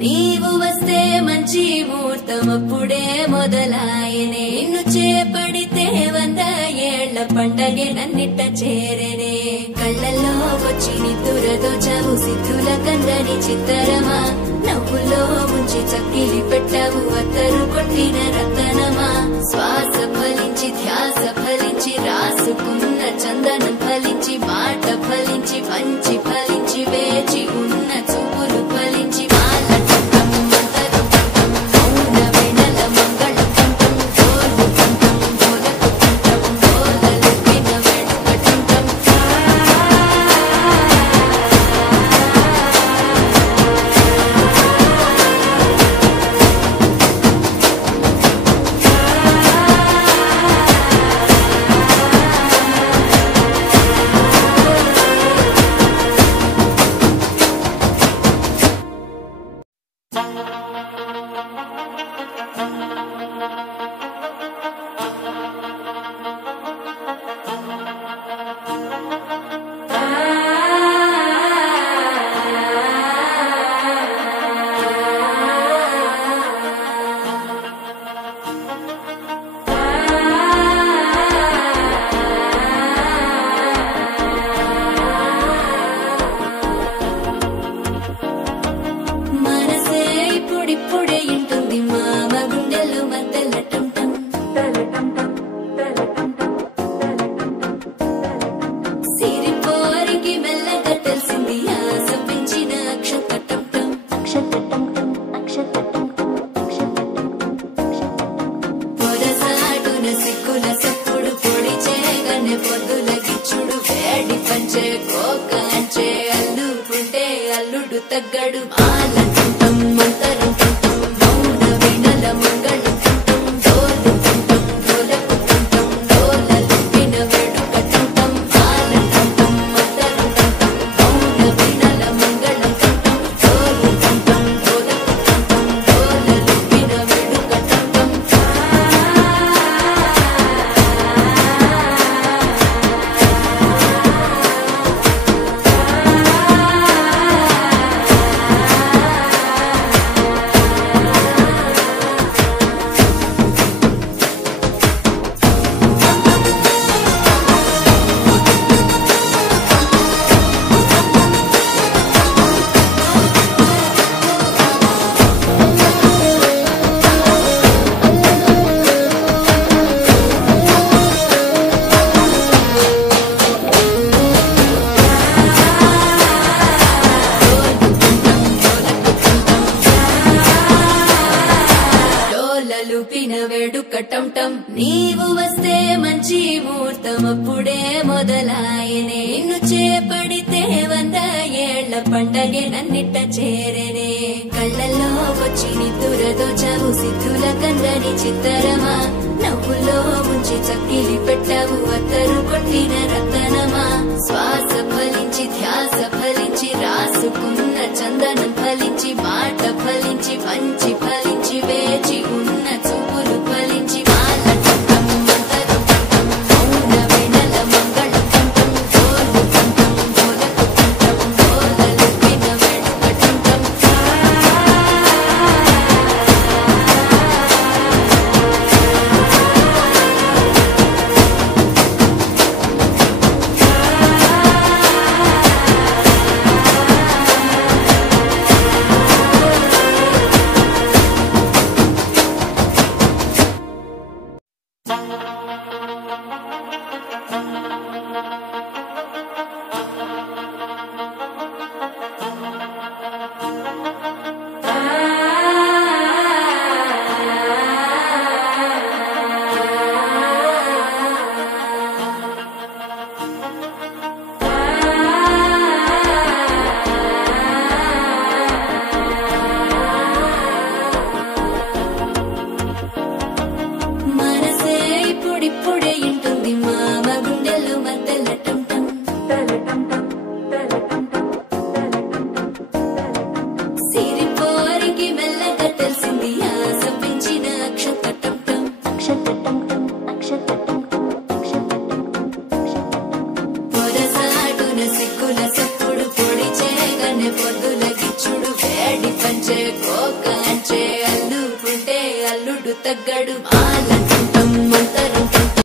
నీవు వస్తే మంచి ముహూర్తం అప్పుడే మొదలాయనే నిన్ను చేపడితే 100 ఏళ్ల పండగే నన్నిట్ట చేరనే కళ్ళల్లో వచ్చి నిద్దురదో చావు సిద్ధుల కందని చిత్తరమా నవ్వులో ముంచి చక్కిలి పెట్టావు అత్తరు కొట్టిన రతనమా శ్వాస ఫలించి ధ్యాస ఫలించి రాసుకున్న చందనం ఫలించి మాట ఫలించి మంచి ఫలించి వేచి ఉన్న చూపులు ఫలించి అల్లుడు తగ్గడు ఆలంటం మంతరం మౌన వినల మంగళం పండగే నన్నిట్ట చేరనే కళ్ళల్లో వచ్చి నిద్దురదోచావు సిద్ధుల కందని చిత్తరమా నవ్వులో ముంచి చక్కిలి పెట్టావు అత్తరు కొట్టిన రతనమా శ్వాస ఫలించి ధ్యాస ఫలించి రాసుకున్న చందనం ఫలించి మాట ఫలించి మంచి ఫలించి వేచి ఉన్న చూపులు ఫలించి అల్లుడు తగ్గడు ఆలంటుంటాం మంతరం